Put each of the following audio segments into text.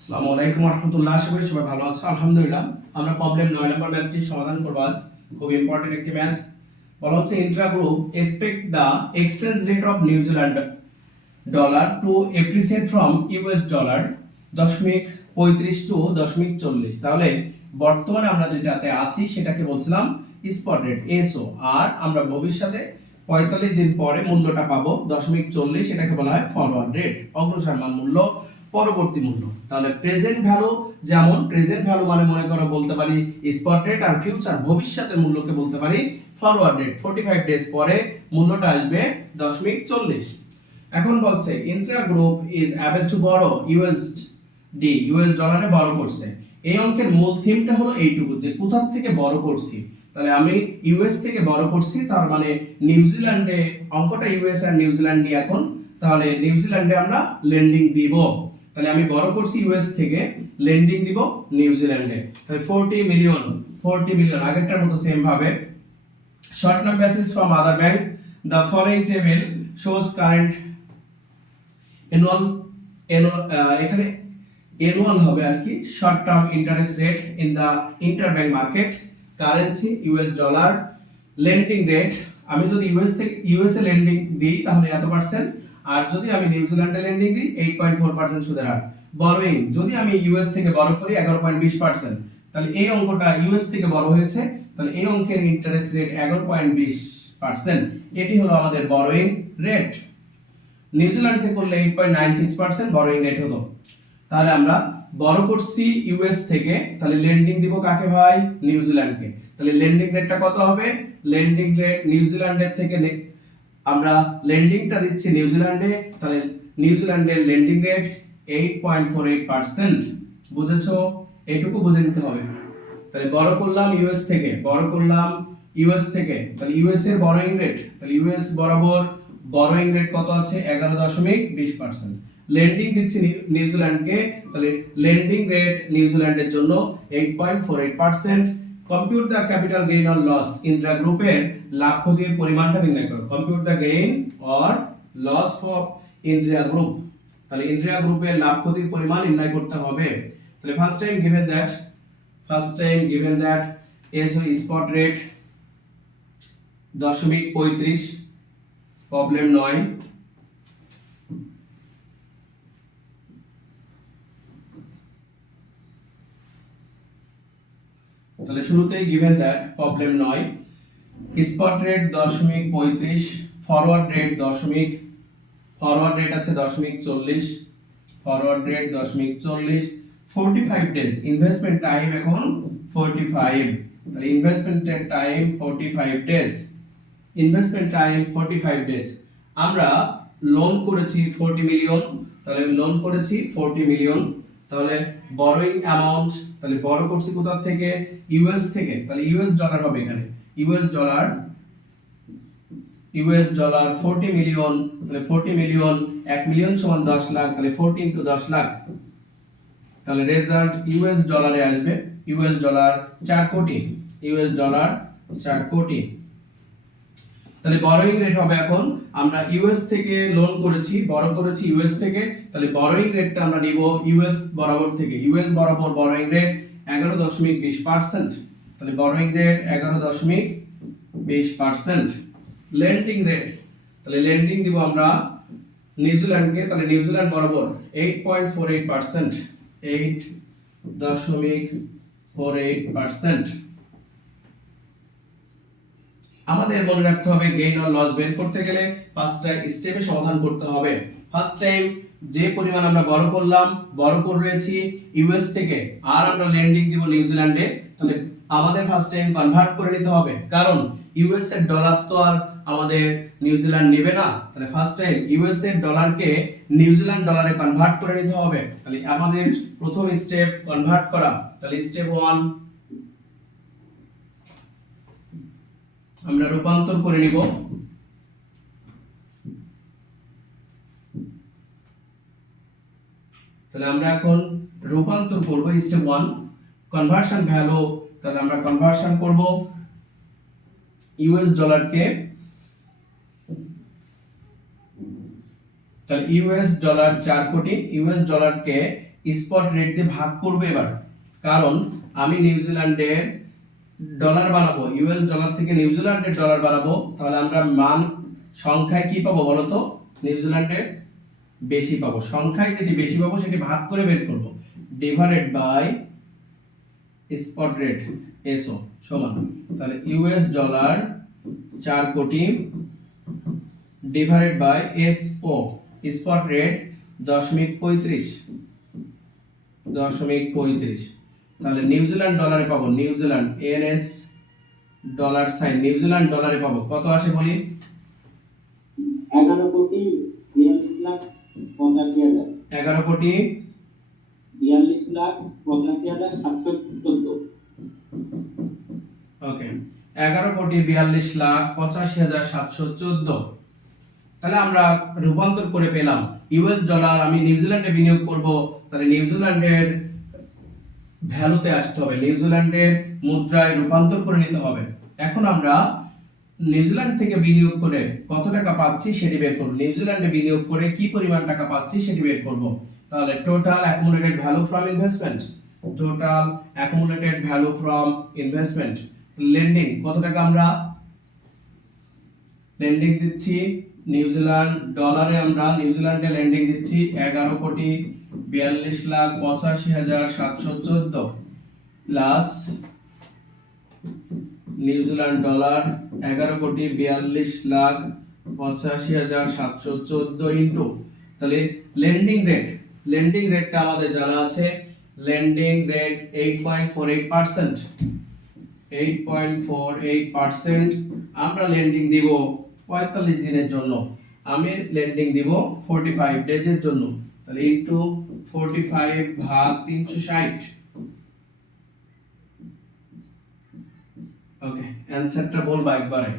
আসসালামু আলাইকুম রহমতুল্লাহ আশা করি সবাই ভালো আছো। আলহামদুলিল্লাহ, আমরা প্রবলেম নয় নম্বর ম্যাথটি সমাধান করব আজ। খুব ইম্পর্টেন্ট একটি ম্যাথ বলা হচ্ছে Intra group expect the exchange rate of New Zealand dollar to appreciate from US dollar দশমিক পঁয়ত্রিশ টু দশমিক চল্লিশ। তাহলে, বর্তমানে আমরা যেটাতে আছি, সেটাকে বলছিলাম স্পট রেট এসও আর আমরা ভবিষ্যতে পঁয়তাল্লিশ দিন পরে মূল্যটা পাবো দশমিক চল্লিশ এটাকে বলা হয় ফরওয়ার্ড রেট অগ্রসরমান মূল্য পরবর্তী মূল্য। তাহলে প্রেজেন্ট ভ্যালু যেমন প্রেজেন্ট ভ্যালু মানে মনে করো বলতে পারি স্পট রেট আর ফিউচার ভবিষ্যতের মূল্যকে বলতে পারি forward rate forty five days পরে মূল্যটা আসবে দশমিক চল্লিশ। এখন বলছে Intra group is able to borrow US D US ডলারে বড় করছে। এই অঙ্কের মূল থিমটা হলো এইটুকু, যে কোথার থেকে বড় করছি। তাহলে আমি ইউএস থেকে বড় করছি, তার মানে নিউজিল্যান্ডে অঙ্কটা ইউএস আর নিউজিল্যান্ড নিয়ে এখন। তাহলে নিউজিল্যান্ডে আমরা লেন্ডিং দিব। তাহলে আমি বড় করছি ইউএস থেকে লেন্ডিং দিব নিউজিল্যান্ডে তাহলে ফোরটি মিলিয়ন ফোরটি মিলিয়ন আগেরটার মতো সেম ভাবে। Short term basis from other bank the following table shows current annual এখানে অ্যানুয়াল হবে আর কি short term interest rate in the interbank market currency US dollar lending rate আমি যদি US থেকে ইউএস এ লেন্ডিং দিই তাহলে এত পার্সেন্ট আর যদি আমি নিউজিল্যান্ডে লেন্ডিং দিই এইট পয়েন্ট ফোর পার্সেন্ট সুদের হার। বড়োইং যদি আমি ইউএস থেকে বড় করি, এগারো পয়েন্ট বিশ পার্সেন্ট তাহলে এই অঙ্কটা ইউএস থেকে বড় হয়েছে, তাহলে এই অঙ্কের ইন্টারেস্ট রেট এগারো পয়েন্ট বিশ পার্সেন্ট এটি হলো আমাদের বড়োইং রেট নিউজিল্যান্ড থেকে করলে eight point nine six percent borrowing rate হতো তাহলে আমরা বড় করছি ইউএস থেকে, তাহলে লেন্ডিং দিব কাকে ভাই? নিউজিল্যান্ডকে তাহলে লেন্ডিং রেটটা কত হবে? লেন্ডিং রেট নিউজিল্যান্ডের থেকে আমরা লেন্ডিংটা দিচ্ছি নিউজিল্যান্ডে তাহলে নিউজিল্যান্ডের lending rate eight point four eight percent বুঝেছ? এইটুকু বুঝে নিতে হবে। তাহলে বড় করলাম ইউএস থেকে, বড় করলাম ইউএস থেকে, তাহলে ইউএস এর বড়োইং রেট তাহলে ইউএস বরাবর বড়োইং রেট কত আছে? এগারো দশমিক বিশ পার্সেন্ট লেন্ডিং দিচ্ছি নিউ- নিউজিল্যান্ডকে তাহলে লেন্ডিং রেট নিউজিল্যান্ডের জন্য eight point four eight percent compute the capital gain or loss Intra গ্রুপের লাভ ক্ষতির পরিমাণটা নির্ণয় করো। The gain or loss for Intra group তাহলে ইন্ট্রিয়া গ্রুপের লাভ ক্ষতির পরিমাণ নির্ণয় করতে হবে। তাহলে first time given that first time given that S spot rate দশমিক পঁয়ত্রিশ প্রবলেম নয়। তাহলে শুরুতেই গিভেন দ্যাট প্রবলেম নয়। স্পট রেট দশমিক পঁয়ত্রিশ ফরওয়ার্ড রেট দশমিক ফরওয়ার্ড রেট আছে দশমিক চল্লিশ ফরওয়ার্ড রেট দশমিক চল্লিশ forty five days investment time এখন ফোরটি ফাইভ তাহলে ইনভেস্টমেন্টের time forty five days investment time forty five days আমরা লোন করেছি ফোরটি মিলিয়ন তাহলে লোন করেছি ফোরটি মিলিয়ন তাহলে বড়োইং অ্যামাউন্ট তাহলে বড় করছি কোথা থেকে? ইউএস থেকে। তাহলে ইউএস ডলার হবে এখানে। US dollar US dollar forty million তাহলে ফোরটি মিলিয়ন এক মিলিয়ন সমান দশ লাখ, তাহলে ফোরটি ইন্টু দশ লাখ। তাহলে রেজাল্ট ইউএস ডলারে আসবে। ইউএস ডলার চার কোটি। ইউএস ডলার চার কোটি। তাহলে বড়োইং রেট হবে এখন, আমরা ইউএস থেকে লোন করেছি বড় করেছি ইউএস থেকে, তাহলে বড়োইং রেটটা আমরা নিব ইউএস বরাবর থেকে। ইউএস বরাবর বড়োইং রেট এগারো দশমিক বিশ পার্সেন্ট তাহলে বড়োইং রেট এগারো দশমিক বিশ পার্সেন্ট লেন্ডিং রেট তাহলে লেন্ডিং দিব আমরা নিউজিল্যান্ডকে, তাহলে নিউজিল্যান্ড বরাবর eight point four eight percent eight দশমিক ফোর এইট পার্সেন্ট আমাদের মনে রাখতে হবে গেইন অর লস বের করতে গেলে পাঁচটা স্টেপে সমাধান করতে হবে। ফার্স্ট টাইম যে পরিমাণ আমরা বড় করলাম বড় করেছি ইউএস থেকে, আর আমরা ল্যান্ডিং দিব নিউজিল্যান্ডে তাহলে আমাদের ফার্স্ট টাইম কনভার্ট করে নিতে হবে। কারণ ইউএস এর ডলার তো আর আমাদের নিউজিল্যান্ড নেবে না, তাহলে ফার্স্ট টাইম ইউএস এর ডলারকে নিউজিল্যান্ড ডলারে কনভার্ট করে নিতে হবে। তাহলে আমাদের প্রথম স্টেপ কনভার্ট করা। তাহলে স্টেপ ওয়ান আমরা রূপান্তর করে নিব। তাহলে আমরা এখন রূপান্তর করব স্টেপ ওয়ান কনভার্সন ভ্যালু তাহলে আমরা কনভার্সন করব ইউএস ডলারকে তাহলে ইউএস ডলার চার কোটি ইউএস ডলারকে স্পট রেট দিয়ে ভাগ করব এবার। কারণ আমি নিউজিল্যান্ডের ডলার বানাবো ইউএস ডলার থেকে নিউজিল্যান্ডের ডলার বানাবো, তাহলে আমরা মান সংখ্যায় কি পাবো বলো তো নিউজিল্যান্ডের বেশি পাবো। সংখ্যায় যেটি বেশি পাবো, সেটি ভাগ করে বের করব। Divided by spot rate S O সমান। তাহলে ইউএস ডলার চার crore divided by S O spot rate দশমিক পঁয়ত্রিশ দশমিক পঁয়ত্রিশ। তাহলে নিউজিল্যান্ড ডলারে পাবো New Zealand NS dollar sign New Zealand ডলারে পাবো। কত আসে বলি? এগারো কোটি বিয়াল্লিশ লাখ পঁচাশি হাজার। এগারো কোটি বিয়াল্লিশ লাখ পঁচাশি হাজার সাতশো চোদ্দ। ওকে এগারো কোটি বিয়াল্লিশ লাখ পঁচাশি হাজার সাতশো চোদ্দ। তাহলে আমরা রূপান্তর করে পেলাম। ইউএস ডলার আমি নিউজিল্যান্ডে বিনিয়োগ করব তাহলে নিউজিল্যান্ডের ভ্যালুতে আসতে হবে। নিউজিল্যান্ডের মুদ্রায় রূপান্তর করে নিতে হবে। এখন আমরা নিউজিল্যান্ড থেকে বিনিয়োগ করে কত টাকা পাচ্ছি সেটি বের করব। নিউজিল্যান্ডে বিনিয়োগ করে কি পরিমাণ টাকা পাচ্ছি সেটি বের করব। তাহলে total accumulated value from investment total accumulated value from investment lending কত টাকা আমরা লেন্ডিং দিচ্ছি? নিউজিল্যান্ড ডলারে আমরা নিউজিল্যান্ডে লেন্ডিং দিচ্ছি এগারো কোটি বিয়াল্লিশ লাখ পঁচাশি হাজার সাতশো চোদ্দ। প্লাস নিউজিল্যান্ড ডলার এগারো কোটি বিয়াল্লিশ লাখ পঁচাশি হাজার সাতশো চোদ্দ ইন্টু। তাহলে লেন্ডিং রেট, লেন্ডিং রেটটা আমাদের জানা আছে। Lending rate eight point four eight percent. Eight point four eight percent. আমরা লেন্ডিং দিব পঁয়তাল্লিশ দিনের জন্য। আমি লেন্ডিং দিব ফোরটি ফাইভ ডেজের জন্য। তাহলে ইন্টু ফোরটি ফাইভ ভাগ তিনশো ষাট। ওকে অ্যান্সারটা বলবা একবারে।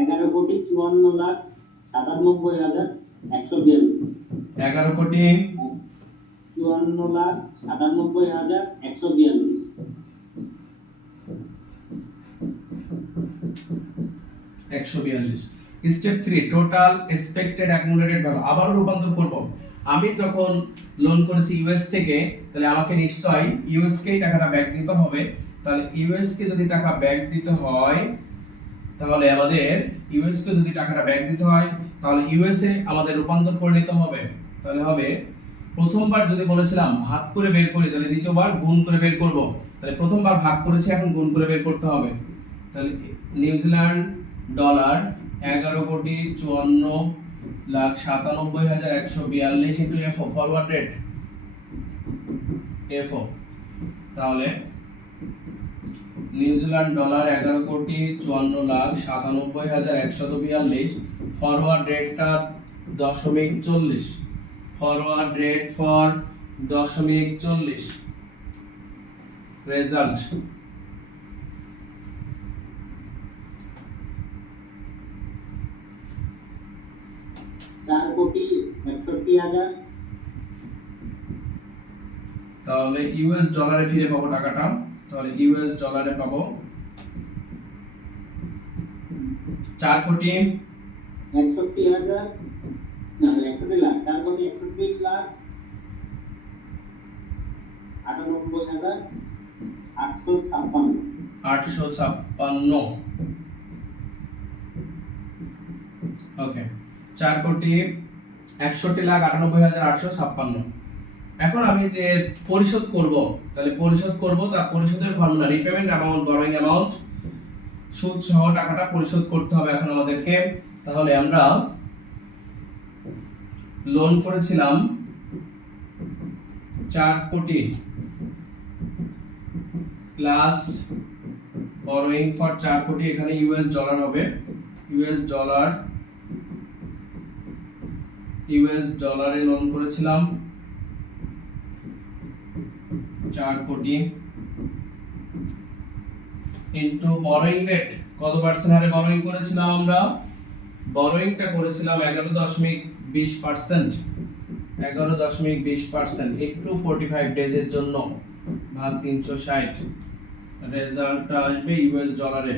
এগারো কোটি চুয়ান্ন লাখ সাতানব্বই হাজার একশো বিয়াল্লিশ এগারো কোটি চুয়ান্ন লাখ সাতানব্বই হাজার একশো বিয়াল্লিশ একশো বিয়াল্লিশ। Step three total expected accumulated value আবারও রূপান্তর করব। আমি যখন লোন করেছি ইউএস থেকে, তাহলে আমাকে নিশ্চয়ই ইউএস কে টাকাটা ব্যাক দিতে হবে। তাহলে ইউএস কে যদি টাকা ব্যাক দিতে হয়, তাহলে আমাদের ইউএস কে যদি টাকাটা ব্যাক দিতে হয়, তাহলে ইউএসএ আমাদের রূপান্তর করে নিতে হবে। তাহলে হবে, প্রথমবার যদি বলেছিলাম ভাগ করে বের করি, তাহলে দ্বিতীয়বার গুণ করে বের করব। তাহলে প্রথমবার ভাগ করেছি, এখন গুণ করে বের করতে হবে। তাহলে নিউজিল্যান্ড ডলার এগারো কোটি চুয়ান্ন লাখ সাতানব্বই হাজার একশো বিয়াল্লিশ into F O forward rate F O তাহলে নিউজিল্যান্ড ডলার এগারো কোটি চুয়ান্ন লাখ সাতানব্বই হাজার একশত বিয়াল্লিশ ফরওয়ার্ড রেটটা দশমিক চল্লিশ। ফরওয়ার্ড রেট ফর দশমিক চল্লিশ। রেজাল্ট চার কোটি একষট্টি হাজার তাহলে ইউএস ডলারে ফিরে পাবো টাকাটা। তাহলে ইউএস ডলারে পাবো চার কোটি। একষট্টি হাজার না একষট্টি লাখ চার কোটি একষট্টি লাখ আটানব্বই হাজার আটশো ছাপ্পান্ন। আটশো ছাপ্পান্ন। ওকে চার কোটি একষট্টি লাখ আটানব্বই হাজার আটশো ছাপ্পান্ন। এখন আমি যে পরিশোধ করব, তাহলে পরিশোধ করব তা পরিশোধের formula repayment amount borrowing amount সুদ সহ টাকাটা পরিশোধ করতে হবে এখন আমাদেরকে। তাহলে আমরা লোন করেছিলাম চার কোটি প্লাস বরোইং ফর চার কোটি, এখানে ইউএস ডলার হবে। ইউএস ডলার ইউএস ডলারে লোন করেছিলাম। চার কোটি। ইন্টু বরোয়িং রেট কত পার্সেন্ট হারে বরোয়িং করেছিলাম আমরা? বরোয়িংটা করেছিলাম এগারো দশমিক বিশ পার্সেন্ট এগারো দশমিক বিশ পার্সেন্ট ইন্টু ফোর্টি ফাইভ ডেজের জন্য, ভাগ তিনশো ষাট। রেজাল্টটা আসবে ইউএস ডলারে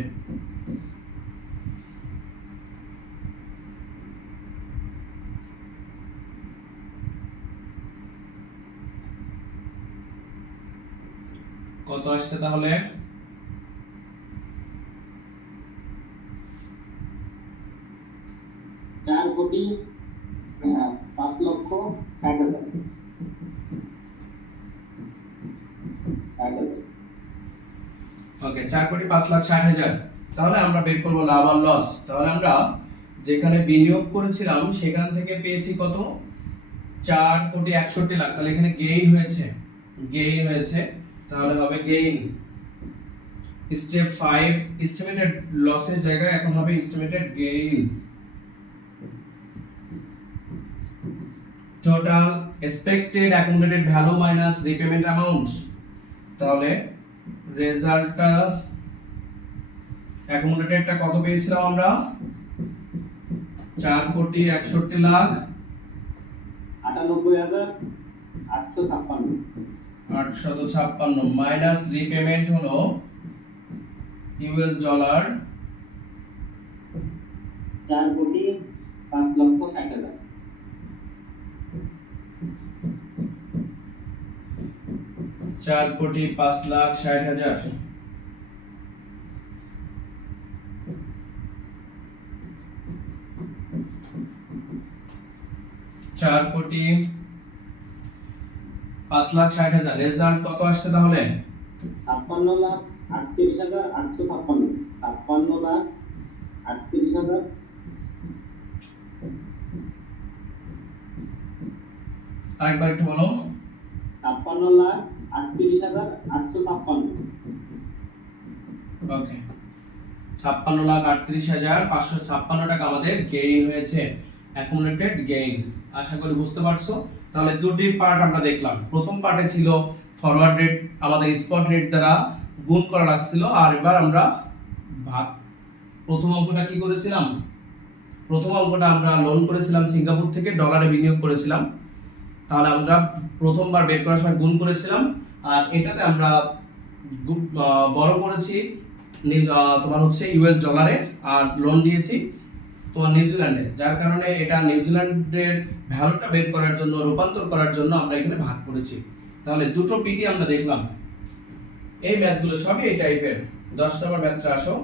কত আসছে তাহলে? চার কোটি পাঁচ লক্ষ ষাট হাজার। ওকে চার কোটি পাঁচ লাখ ষাট হাজার। তাহলে আমরা বের করব লাভ আর লস তাহলে আমরা যেখানে বিনিয়োগ করেছিলাম সেখান থেকে পেয়েছি কত? চার কোটি একষট্টি লাখ। তাহলে এখানে গেইন হয়েছে। গেইন হয়েছে। তাহলে হবে গেইন স্টেপ ফাইভ এস্টিমেটেড লসের জায়গায় এখন হবে estimated gain total expected accumulated value minus repayment amount তাহলে রেজাল্টটা অ্যাকুমুলেটেডটা কত পেয়েছিলাম আমরা? চার কোটি একষট্টি লাখ। আটানব্বই হাজার আটশো ছাপ্পান্ন। আটশত ছাপ্পান্ন মাইনাস রিপেমেন্ট হলো ইউএস ডলার চার কোটি পাঁচ লক্ষ ষাট হাজার। চার কোটি পাঁচ লাখ ষাট হাজার। চার কোটি পাঁচ লাখ ষাট হাজার। রেজাল্ট কত আসছে তাহলে? ছাপ্পান্ন লাখ আটত্রিশ হাজার আটশো ছাপ্পান্ন। ছাপ্পান্ন লাখ আটত্রিশ হাজার। আরেকবার একটু বলো। ছাপ্পান্ন লাখ আটত্রিশ হাজার আটশো ছাপ্পান্ন। ওকে ছাপ্পান্ন লাখ আটত্রিশ হাজার পাঁচশো ছাপ্পান্ন টাকা আমাদের গেইন হয়েছে। অ্যাকুমুলেটেড গেইন আশা করি বুঝতে পারছ? তাহলে দুটি পার্ট আমরা দেখলাম। প্রথম পার্টে ছিল ফরওয়ার্ড রেট আমাদের স্পট রেট দ্বারা গুণ করা লাগছিল। আর এবার আমরা ভাগ, প্রথম অঙ্কটা কি করেছিলাম? প্রথম অঙ্কটা আমরা লোন করেছিলাম সিঙ্গাপুর থেকে ডলারে বিনিয়োগ করেছিলাম। তাহলে আমরা প্রথমবার বের করার সময় গুণ করেছিলাম। আর এটাতে আমরা বড় করেছি তোমার হচ্ছে ইউএস ডলারে আর লোন দিয়েছি। তোমার নিউজিল্যান্ডে যার কারণে এটা নিউজিল্যান্ডের ভ্যালুটা বের করার জন্য, রূপান্তর করার জন্য আমরা এখানে ভাগ করেছি। তাহলে দুটো পিটি আমরা দেখলাম। এই ম্যাথগুলো সবই এই টাইপের। দশ নম্বর ম্যাথটা আসো।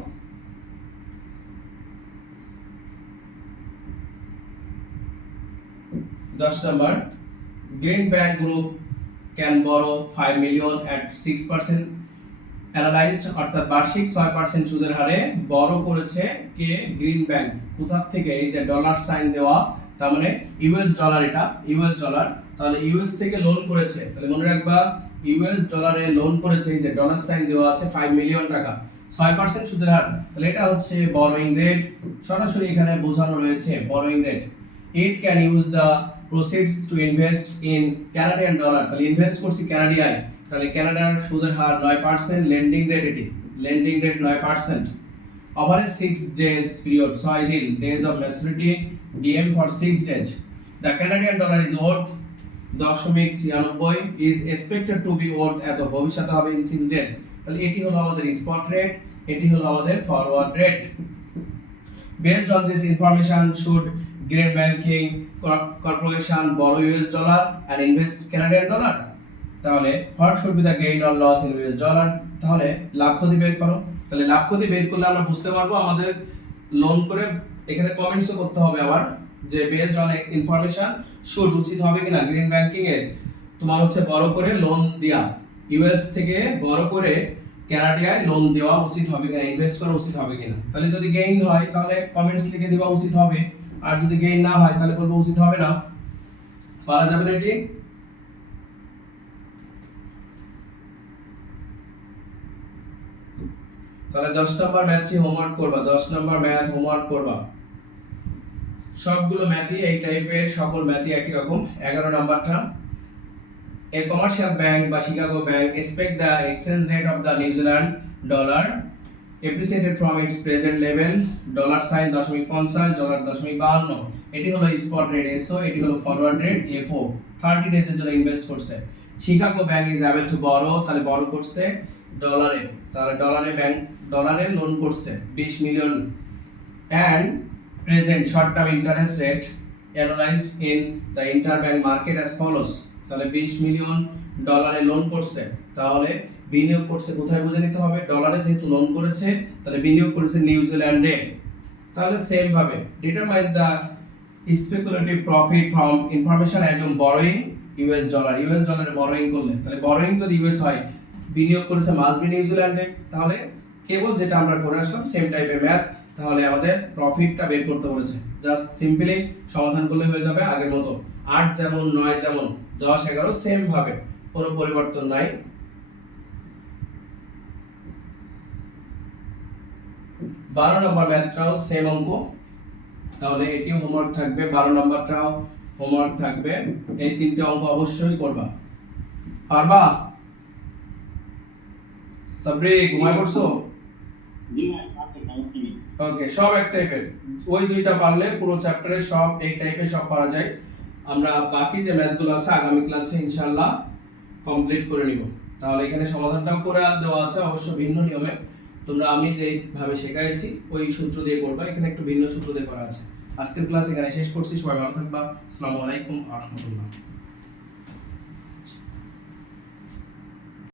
দশ number. Green Bank Group can borrow five million at six percent analysed অর্থাৎ বার্ষিক ছয় পার্সেন্ট সুদের হারে বড় করেছে কে? গ্রিন ব্যাংক কোথা থেকে? এই যে ডলার সাইন দেওয়া, তার মানে ইউএস ডলার এটা ইউএস ডলার তাহলে ইউএস থেকে লোন করেছে। তাহলে মনে রাখবা ইউএস ডলারে লোন করেছে যে ডলার সাইন দেওয়া আছে ফাইভ মিলিয়ন টাকা। ছয় পার্সেন্ট সুদের হার। তাহলে এটা হচ্ছে বড়োইং রেট সরাসরি এখানে বোঝানো রয়েছে borrowing rate it can use the proceeds to invest in Canadian dollar তাহলে ইনভেস্ট করছি ক্যানাডিয়ায় তাহলে ক্যানাডার সুদের হার নয় পার্সেন্ট লেন্ডিং রেট এটি। লেন্ডিং রেট নয় percent over a six days period ছয় দিন days of maturity DM for six days the Canadian dollar is worth দশমিক ছিয়ানব্বই is expected to be worth এত, ভবিষ্যতে হবে ইন সিক্স ডেজ তাহলে এটি হলো আমাদের স্পট রেট এটি হলো আমাদের forward rate based on this information should Green Banking corporation borrow US dollar and invest Canadian dollar? তাহলে what should be the gain or loss in US dollar তাহলে লাভ ক্ষতি বের করো। তাহলে লাভ ক্ষতি বের করলে আমরা বুঝতে পারব আমাদের লোন করে এখানে কমেন্টসও করতে হবে আবার যে বেসড অন ইনফরমেশন শুড উচিত হবে কিনা। গ্রিন ব্যাংকিং এর তোমার হচ্ছে বড় করে লোন দেয়া। ইউএস থেকে বড় করে কানাডিয়ায় লোন দেওয়া উচিত হবে কিনা ইনভেস্ট করা উচিত হবে কিনা। তাহলে যদি গেইন হয়, তাহলে কমেন্টস লিখে দেওয়া উচিত হবে। আর যদি গেইন না হয়, তাহলে বলব উচিত হবে না। পারা যাবে না তাহলে দশ নম্বর ম্যাথটি হোমওয়ার্ক করবা? দশ নম্বর ম্যাথ হোমওয়ার্ক করবা? সবগুলো ম্যাথই এই টাইপের সকল ম্যাথই একই রকম। এগারো নাম্বারটা। এ কমার্শিয়াল ব্যাংক বা Chicago bank expect the exchange rate of the New Zealand dollar dollar from from present level dollar sign দশমিক পঞ্চাশ ডলার দশমিক বাহান্ন। এটি হলো স্পট রেট এসও এটি হলো forward rate F O thirty ডেজের জন্য ইনভেস্ট করছে। Chicago bank is able to borrow তাহলে বড় করছে। ডলারে তাহলে ডলারে ব্যাংক ডলারে লোন করছে, বিশ million and present short term interest rate analyzed in the interbank market as follows তাহলে 20 মিলিয়ন ডলারে লোন করছে, তাহলে বিনিয়োগ করছে কোথায় বুঝে নিতে হবে? ডলারে যেহেতু লোন করেছে, তাহলে বিনিয়োগ করেছে নিউজিল্যান্ডে তাহলে সেম ভাবে determine the speculative profit from information একজন বড়োইং ইউএস ডলার ইউএস ডলারে বড়োইং করলে, তাহলে বড়োইং যদি ইউএস হয় বিনিয়োগ করেছে মাস্ট বি নিউজিল্যান্ডে, তাহলে কেবল যেটা আমরা করে আসলাম সেম টাইপের ম্যাথ তাহলে আমাদের প্রফিটটা বের করতে বলেছে। জাস্ট সিম্পলি সমাধান করলে হয়ে যাবে আগের মতো। আট যেমন, নয় যেমন, দশ, এগারো সেম ভাবে। কোনো পরিবর্তন নাই। বারো নম্বর ম্যাথটাও সেম অঙ্ক। তাহলে এটি হোমওয়ার্ক থাকবে। বারো নম্বরটাও হোমওয়ার্ক থাকবে। এই তিনটে অঙ্ক অবশ্যই করবা। পারবা? সাবরি ঘুমায় পড়ছো? ওকে সব এক টাইপের ওই দুইটা পারলে পুরো চ্যাপ্টারে সব এই টাইপের সব পারা যায়। আমরা বাকি যে ম্যাথগুলো আছে আগামী ক্লাসে ইনশাআল্লাহ কমপ্লিট করে নিব। তাহলে এখানে সমাধানটাও করে দেওয়া আছে অবশ্য ভিন্ন নিয়মে। তোমরা আমি যেভাবে শেখাইছি ওই সূত্র দিয়ে করবা। এখানে একটু ভিন্ন সূত্র দিয়ে করা আছে। আজকের ক্লাস এখানে শেষ করছি। সবাই ভালো থাকবা। আসসালামু আলাইকুম আহমতুল্লাহ